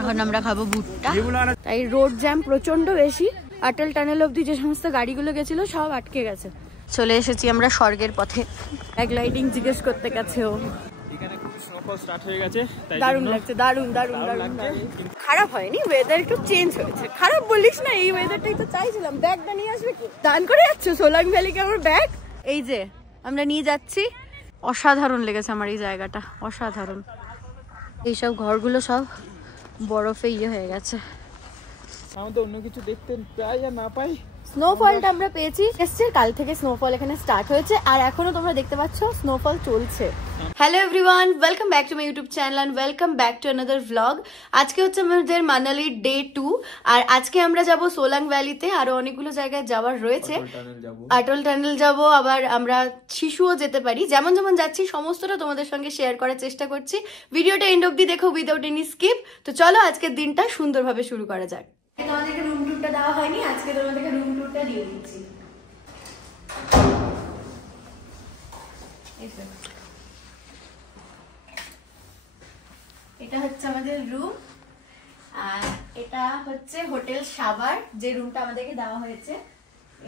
এখন আমরা খাবো ভুট্টা। তাই রোড জ্যাম প্রচন্ড বেশি, অটল টানেল অব্দি যে সমস্ত গাড়িগুলো গেছিল সব আটকে গেছে। চলে এসেছি আমরা স্বর্গের পথে। প্যারাগ্লাইডিং জিজ্ঞেস করতে গেছে ও। এখানে খুব স্নোফল স্টার্ট হয়ে গেছে, তাই দারুণ লাগছে, দারুণ দারুণ দারুণ। খারাপ হয়নি, ওয়েদার একটু চেঞ্জ হয়েছে। খারাপ বলিস না, এই ওয়েদারটাই তো চাইছিলাম। ব্যাগটা নিয়ে আসবে কি? দান করে যাচ্ছ সোলাং ভ্যালিকে আমার ব্যাগ? এই যে আমরা নিয়ে যাচ্ছি। অসাধারণ লেগেছে আমার এই জায়গাটা, অসাধারণ। এইসব ঘরগুলো সব বরফে হয়ে গেছে। আমাদের অন্য কিছু দেখতে পাই আর না পাই, স্নোফলটা আমরা পেয়েছি। এসছে কাল থেকে স্নোফল এখানে স্টার্ট হয়েছে, আর এখনো তোমরা দেখতে পাচ্ছ স্নোফল চলছে। Hello everyone, welcome back to my YouTube channel and welcome back to another vlog. আজকে হচ্ছে আমাদের মানালি ডে 2, আর আজকে আমরা যাব সোলাং ভ্যালিতে। আরো অনেকগুলো জায়গায় যাওয়ার রয়েছে। অটল টানেল যাব, আবার আমরা শিশুও যেতে পারি। যেমন যেমন যাচ্ছি সমস্তটা তোমাদের সঙ্গে শেয়ার করার চেষ্টা করছি। ভিডিওটা এন্ড অব্দি দেখো উইদাউট এনি স্কিপ। তো চলো আজকের দিনটা সুন্দরভাবে শুরু করা যাক। তোমাদেরকে রুম ট্যুরটা দেওয়া হয়নি, আজকে তোমাদেরকে রুম ট্যুরটা দিয়ে দিচ্ছি। এটা হচ্ছে আমাদের রুম, আর এটা হচ্ছে হোটেল সাভার, যে রুমটা আমাদেরকে দেওয়া হয়েছে।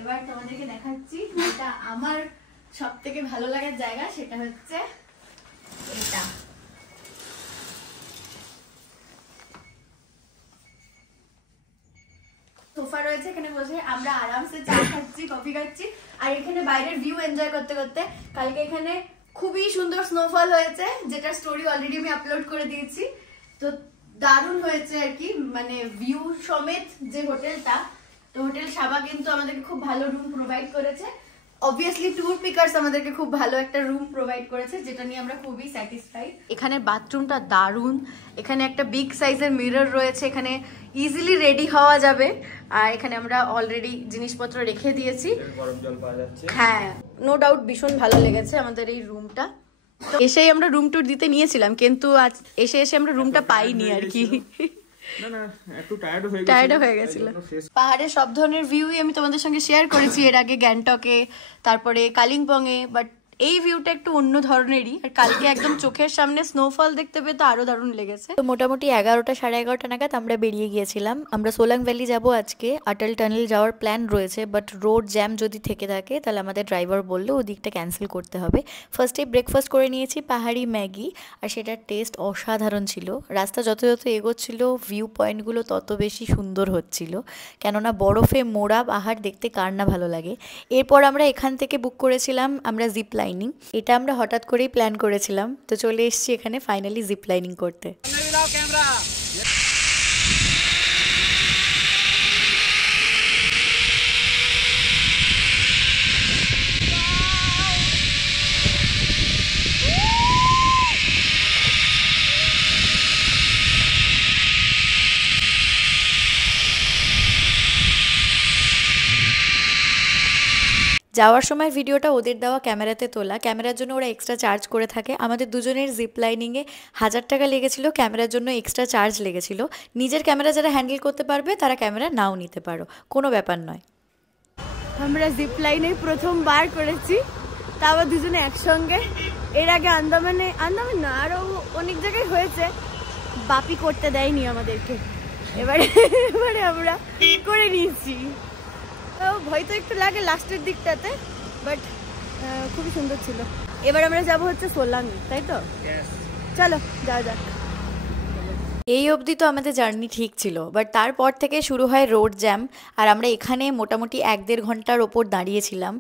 এবার তোমাদেরকে দেখাচ্ছি এটা আমার সব থেকে ভালো লাগার জায়গা, সেটা হচ্ছে এটা। সোফা রয়েছে, এখানে বসে আমরা আরামসে চা খাচ্ছি, কফি খাচ্ছি, আর এখানে বাইরের ভিউ এনজয় করতে করতে। কালকে এখানে খুবই সুন্দর স্নোফল হয়েছে, যেটা স্টোরি অলরেডি আমি আপলোড করে দিয়েছি। তো দারুণ হয়েছে আর কি, মানে ভিউ সমেত যে হোটেলটা। তো হোটেল সাবা কিন্তু আমাদেরকে খুব ভালো রুম প্রোভাইড করেছে। অবভিয়াসলি ট্যুর পিকার্স আমাদেরকে খুব ভালো একটা রুম প্রোভাইড করেছে, যেটা নিয়ে আমরা খুবই স্যাটিসফাইড। এখানে বাথরুমটা দারুণ, এখানে একটা বিগ সাইজের মিরর রয়েছে, এখানে ইজিলি রেডি হওয়া যাবে। আর এখানে আমরা অলরেডি জিনিসপত্র রেখে দিয়েছি, গরম জল পাওয়া যাচ্ছে। হ্যাঁ, নো ডাউট ভীষণ ভালো লেগেছে আমাদের এই রুমটা। এসেই আমরা রুম ট্যুর দিতে নিয়েছিলাম, কিন্তু আজ এসে আমরা রুমটা পাইনি আর কি। টায়ার্ড হয়ে গেছিল। পাহাড়ের সব ধরনের ভিউই আমি তোমাদের সঙ্গে শেয়ার করেছি এর আগে, গ্যাংটকে, তারপরে কালিম্পং এ, বাট এই ভিউটা একটু অন্য ধরনেরই। আর কালকে একদম চোখের সামনে স্নোফল দেখতে পেয়ে তো আরো দারুণ লেগেছে। তো মোটামুটি 11টা সাড়ে 11টা নাগাদ আমরা বেরিয়ে গিয়েছিলাম। আমরা সোলাং ভ্যালি যাব আজকে, অটল টানেল যাওয়ার প্ল্যান রয়েছে, বাট রোড জ্যাম যদি থেকে থাকে তাহলে আমাদের ড্রাইভার বললো ওদিকটা ক্যান্সেল করতে হবে। ফার্স্টে ব্রেকফাস্ট করে নিয়েছি পাহাড়ি ম্যাগি, আর সেটার টেস্ট অসাধারণ ছিল। রাস্তা যত যত এগোচ্ছিল ভিউ পয়েন্টগুলো তত বেশি সুন্দর হচ্ছিল, কেননা বরফে মোড়া পাহাড় দেখতে কার না ভালো লাগে। এরপর আমরা এখান থেকে বুক করেছিলাম আমরা জিপ লাইনিং। এটা আমরা হঠাৎ করেই প্ল্যান করেছিলাম, তো চলে এসেছি এখানে ফাইনালি জিপ লাইনিং করতে। যাওয়ার সময় ভিডিওটা ওদের দেওয়া ক্যামেরাতে তোলা, ক্যামেরার জন্য ওরা এক্সট্রা চার্জ করে থাকে। আমাদের দুজনের জিপ লাইনিংয়ে 1000 টাকা লেগেছিল, ক্যামেরার জন্য এক্সট্রা চার্জ লেগেছিল। নিজের ক্যামেরা যারা হ্যান্ডেল করতে পারবে তারা ক্যামেরা নাও নিতে পারো, কোনো ব্যাপার নয়। আমরা জিপ লাইনে প্রথমবার করেছি, তা আবার দুজনে একসঙ্গে। এর আগে আন্দামান না, আরও অনেক জায়গায় হয়েছে, বাপি করতে দেয়নি আমাদেরকে। এবারে আমরা করে নিয়েছি। ভয় তো একটু লাগে লাস্টের দিকটাতে, বাট খুবই সুন্দর ছিল। এবার আমরা যাবো হচ্ছে সোলাং, তাই তো? চলো যাওয়া যাক। এই অবধি তো আমাদের জার্নি ঠিক ছিল, বাট তারপর থেকে শুরু হয় রোড জ্যাম। আর আমরা এখানে মোটামুটি 1-1.5 ঘন্টার ওপর দাঁড়িয়েছিলাম।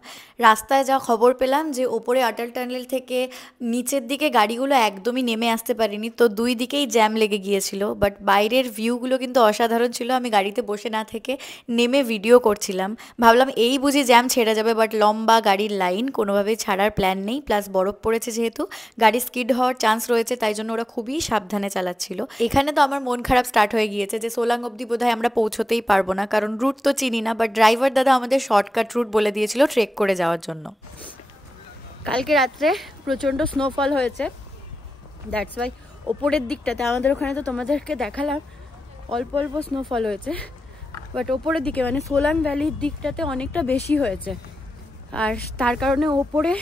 রাস্তায় যা খবর পেলাম যে ওপরে অটল টানেল থেকে নিচের দিকে গাড়িগুলো একদমই নেমে আসতে পারেনি, তো দুই দিকেই জ্যাম লেগে গিয়েছিল। বাট বাইরের ভিউগুলো কিন্তু অসাধারণ ছিল। আমি গাড়িতে বসে না থেকে নেমে ভিডিও করছিলাম, ভাবলাম এই বুঝি জ্যাম ছেড়ে যাবে, বাট লম্বা গাড়ির লাইন, কোনোভাবেই ছাড়ার প্ল্যান নেই। প্লাস বরফ পড়েছে যেহেতু গাড়ি স্কিড হওয়ার চান্স রয়েছে, তাই জন্য ওরা খুবই সাবধানে চালাচ্ছিল। এখানে তো আমার মন খারাপ স্টার্ট হয়ে গিয়েছে যে সোলাং অবধি বোধহয় আমরা পৌঁছতেই পারবো না, কারণ রুট তো চিনি না। বাট ড্রাইভার দাদা আমাদের শর্টকাট রুট বলে দিয়েছিল ট্রেক করে যাওয়ার জন্য। কালকে রাত্রে প্রচণ্ড স্নোফল হয়েছে, দ্যাটস ওয়াই ওপরের দিকটাতে আমাদের ওখানে তো তোমাদেরকে দেখালাম অল্প অল্প স্নোফল হয়েছে, বাট ওপরের দিকে মানে সোলাং ভ্যালির দিকটাতে অনেকটা বেশি হয়েছে। আর তার কারণে ওপরে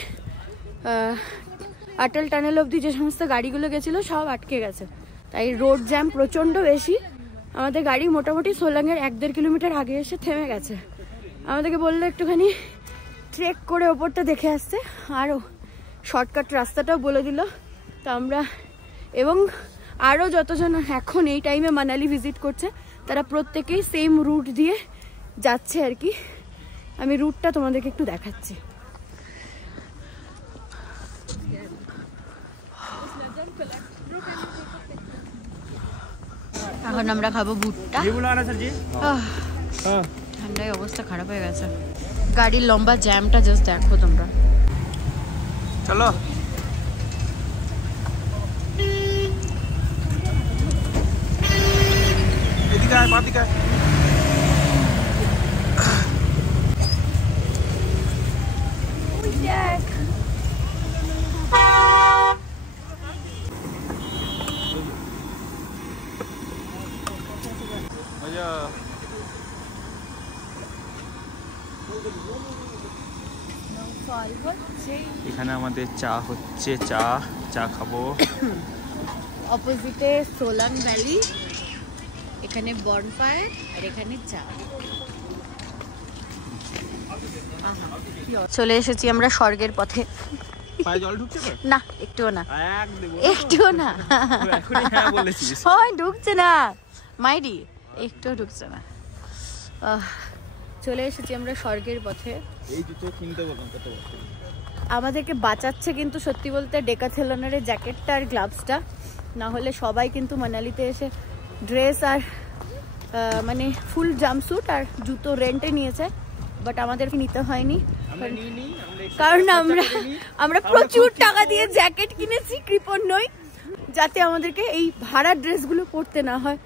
অটল টানেল অবধি যে সমস্ত গাড়িগুলো গেছিলো সব আটকে গেছে, তাই রোড জ্যাম প্রচণ্ড বেশি, আমাদের গাড়ি মোটামুটি সোলাংয়ের 1-1.5 কিলোমিটার আগে এসে থেমে গেছে। আমাদেরকে বললো একটুখানি ট্রেক করে ওপরটা দেখে আসতে, আরও শর্টকাট রাস্তাটাও বলে দিল। তো আমরা এবং আরও যতজন এখন এই টাইমে মানালি ভিজিট করছে তারা প্রত্যেকেই সেম রুট দিয়ে যাচ্ছে আর কি। আমি রুটটা তোমাদেরকে একটু দেখাচ্ছি। এখন আমরা খাবো ভুট্টা। ঠান্ডায় অবস্থা খারাপ হয়ে গেছে। গাড়ির লম্বা জ্যামটা জাস্ট দেখো তোমরা। চলো এদিকে আয়, বাদিকে আয়। এখানে আমাদের চা হচ্ছে, চা খাবো। অপোজিটে সোলাং ভ্যালি, এখানে বনফায়ার আর এখানে চা। চলে এসেছি আমরা স্বর্গের পথে। জল ঢুকছে না, একটুও না, একটুও না, ঢুকছে না মাইরি, একটুও ঢুকছে না। চলে এসেছি আমরা স্বর্গের পথে। এই জুতো কিনতে বললাম কত বছর। আমাদেরকে বাঁচাচ্ছে কিন্তু সত্যি বলতে ডেকাথেলনের জ্যাকেটটা আর গ্লাভসটা, না হলে সবাই কিন্তু মানালিতে এসে ড্রেস আর মানে ফুল জাম্পস্যুট আর জুতো রেন্টে নিয়েছে, বাট আমাদেরকে নিতে হয়নি কারণ আমরা প্রচুর টাকা দিয়ে জ্যাকেট কিনেছি, কৃপণ নই, যাতে আমাদেরকে এই ভাড়া ড্রেসগুলো পরতে না হয়।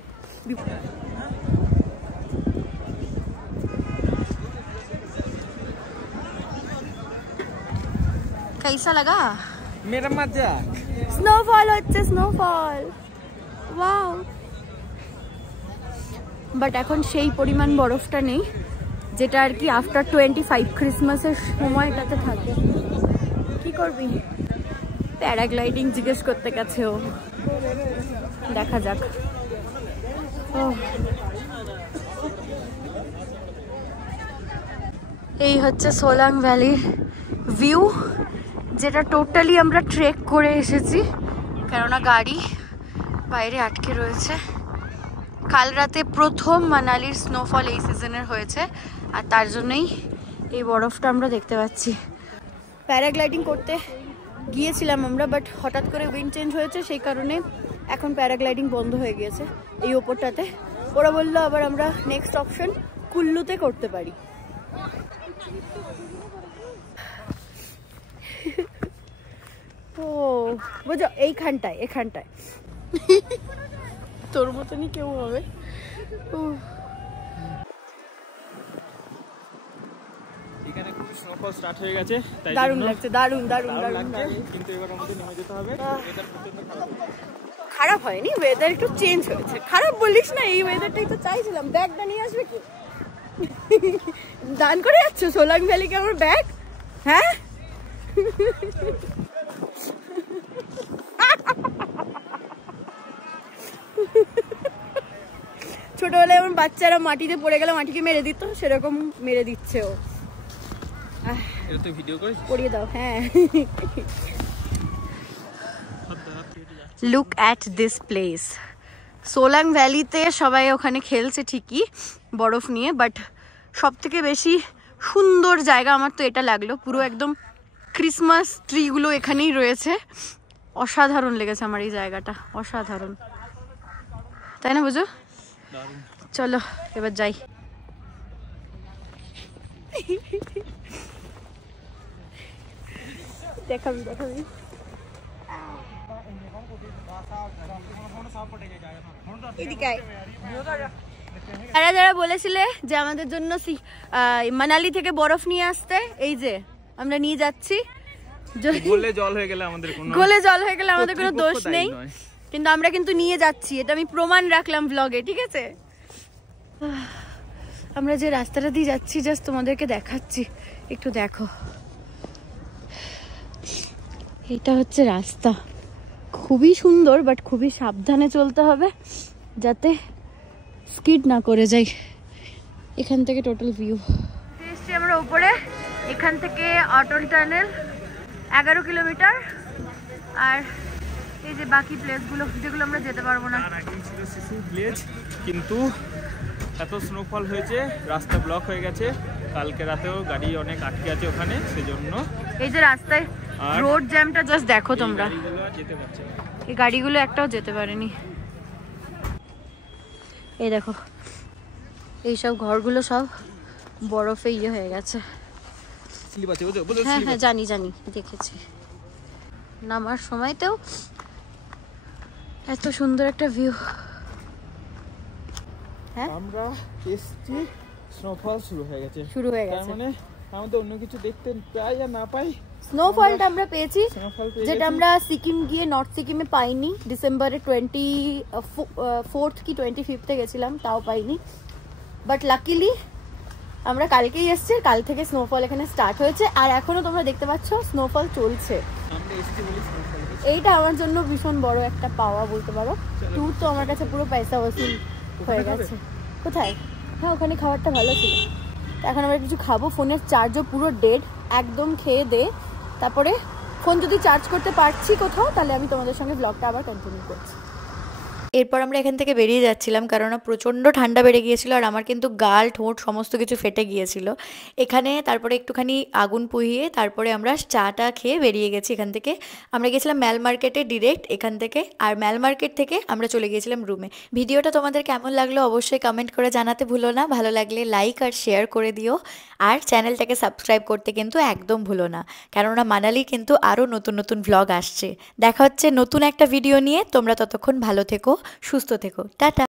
कैसा लगा? मेरा मजा। स्नोफॉल হচ্ছে, স্নোফল, ওয়াও। বাট এখন সেই পরিমাণ বরফটা নেই যেটা আর কি আফটার 25 ক্রিসমাসের সময়টাতে থাকে। কি করবি? প্যারাগ্লাইডিং জিজ্ঞেস করতে গেছে ও, দেখা যাক। এই হচ্ছে সোলাং ভ্যালির ভিউ, যেটা টোটালি আমরা ট্রেক করে এসেছি, কেননা গাড়ি বাইরে আটকে রয়েছে। কাল রাতে প্রথম মানালির স্নোফল এই সিজনের হয়েছে, আর তার জন্যই এই বরফটা আমরা দেখতে পাচ্ছি। প্যারাগ্লাইডিং করতে গিয়েছিলাম আমরা, বাট হঠাৎ করে উইন্ড চেঞ্জ হয়েছে, সেই কারণে এখন প্যারাগ্লাইডিং বন্ধ হয়ে গিয়েছে এই ওপরটাতে। ওরা বললো আবার আমরা নেক্সট অপশন কুল্লুতে করতে পারি। ও বুঝো, এইখানটায় তোর মতনই কেউ হবে। এখানে খুব স্নোফল স্টার্ট হয়ে গেছে, তাই দারুণ লাগছে, দারুণ কিন্তু এবার আমাদের নেমে যেতে হবে। ওয়েদার প্রচন্ড খারাপ হয়নি, ওয়েদার একটু চেঞ্জ হয়েছে। খারাপ বলিস না, এই ওয়েদারটাই তো চাইছিলাম। ব্যাগটা নিয়ে আসবে কি? দান করে যাচ্ছ সোলাং ভ্যালিকে আমার ব্যাগ? হ্যাঁ, ছোটবেলায় এমন বাচ্চারা মাটিতে পড়ে গেলে মাটিকে মেরে দিত, সেরকম মেরে দিচ্ছে ও। ভিডিও করে পড়িয়ে দাও। হ্যাঁ, look at this place. Solang ভ্যালিতে সবাই ওখানে খেলছে ঠিকই বরফ নিয়ে, বাট সব থেকে বেশি সুন্দর জায়গা আমার তো এটা লাগলো। পুরো একদম ক্রিসমাস ট্রিগুলো এখানেই রয়েছে। অসাধারণ লেগেছে আমার এই জায়গাটা, অসাধারণ, তাই না বুঝো? চলো এবার যাই। দেখাবি যারা বলেছিলে যে আমাদের জন্য মানালি থেকে বরফ নিয়ে আসতে, এই যে আমরা নিয়ে যাচ্ছি। গলে জল হয়ে গেলে আমাদের কোনো দোষ নেই, কিন্তু আমরা কিন্তু নিয়ে যাচ্ছি, এটা আমি প্রমাণ রাখলাম ব্লগে, ঠিক আছে? আমরা যে রাস্তাটা দিয়ে যাচ্ছি জাস্ট তোমাদেরকে দেখাচ্ছি, একটু দেখো। এটা হচ্ছে রাস্তা, খুবই সুন্দর, বাট খুবই সাবধানে চলতে হবে যাতে স্কিড না করে যাই। এখান থেকে টোটাল ভিউ এসছি আমরা উপরে। এখান থেকে অটল টানেল 11 কিলোমিটার। আর এই যে বাকি প্লেসগুলো যেগুলো আমরা যেতে পারবো না। আগেই ছিল শিশু ভিলেজ, কিন্তু এত স্নোফল হয়েছে রাস্তা ব্লক হয়ে গেছে। কালকে রাতেও গাড়ি অনেক আটকে আছে ওখানে, সেজন্য এই যে রাস্তায় রোড জ্যামটা জাস্ট দেখো তোমরা। যেতে পারছে না। এই গাড়িগুলো একটাও যেতে পারেনি। এই দেখো এইসব ঘরগুলো সব বরফে হয়ে গেছে। হ্যাঁ হ্যাঁ জানি জানি, দেখেছি। নামার সময়তেও এত সুন্দর একটা ভিউ। হ্যাঁ আমরা এসছি, স্নোফল শুরু হয়ে গেছে। তার মানে আমাদের অন্য কিছু দেখতে পাই আর না পাই, স্নোফলটা আমরা পেয়েছি, স্নোফল যেটা আমরা সিকিম গিয়ে নর্থ সিকিমে পাইনি। ডিসেম্বরে 24 কি 25 গেছিলাম, তাও পাইনি। বাট লাকিলি আমরা কালকেই এসছি, কাল থেকে স্নোফল এখানে স্টার্ট হয়েছে। আর এখনো তোমরা দেখতে পাচ্ছ স্নোফল চলছে। আমরা এসছি বলি স্নোফল। এইটা আমার জন্য ভীষণ বড় একটা পাওয়া বলতে পারো। ট্যুর তো আমার কাছে পুরো পয়সা ওসুল হয়ে গেছে। কোথায়? হ্যাঁ ওখানে খাবারটা ভালো ছিল। এখন আমরা কিছু খাবো। ফোনের চার্জও পুরো ডেড, একদম খেয়ে দে। তারপরে ফোন যদি চার্জ করতে পারছি কোথাও, তাহলে আমি তোমাদের সঙ্গে ব্লগটা আবার কন্টিনিউ করছি। এরপর আমরা এখান থেকে বেরিয়ে যাচ্ছিলাম, কারণ প্রচণ্ড ঠান্ডা বেড়ে গিয়েছিল আর আমার কিন্তু গাল ঠোঁট সমস্ত কিছু ফেটে গিয়েছিল এখানে। তারপরে একটুখানি আগুন পুহিয়ে তারপরে আমরা চাটা খেয়ে বেরিয়ে গেছি এখান থেকে। আমরা গেছিলাম ম্যাল মার্কেটে ডিরেক্ট এখান থেকে, আর ম্যাল মার্কেট থেকে আমরা চলে গিয়েছিলাম রুমে। ভিডিওটা তোমাদের কেমন লাগলো অবশ্যই কমেন্ট করে জানাতে ভুলো না। ভালো লাগলে লাইক আর শেয়ার করে দিও, আর চ্যানেলটাকে সাবস্ক্রাইব করতে কিন্তু একদম ভুলো না, কেননা মানালি কিন্তু আরও নতুন নতুন ভ্লগ আসছে। দেখা হচ্ছে নতুন একটা ভিডিও নিয়ে। তোমরা ততক্ষণ ভালো থেকো, সুস্থ থেকো, টাটা।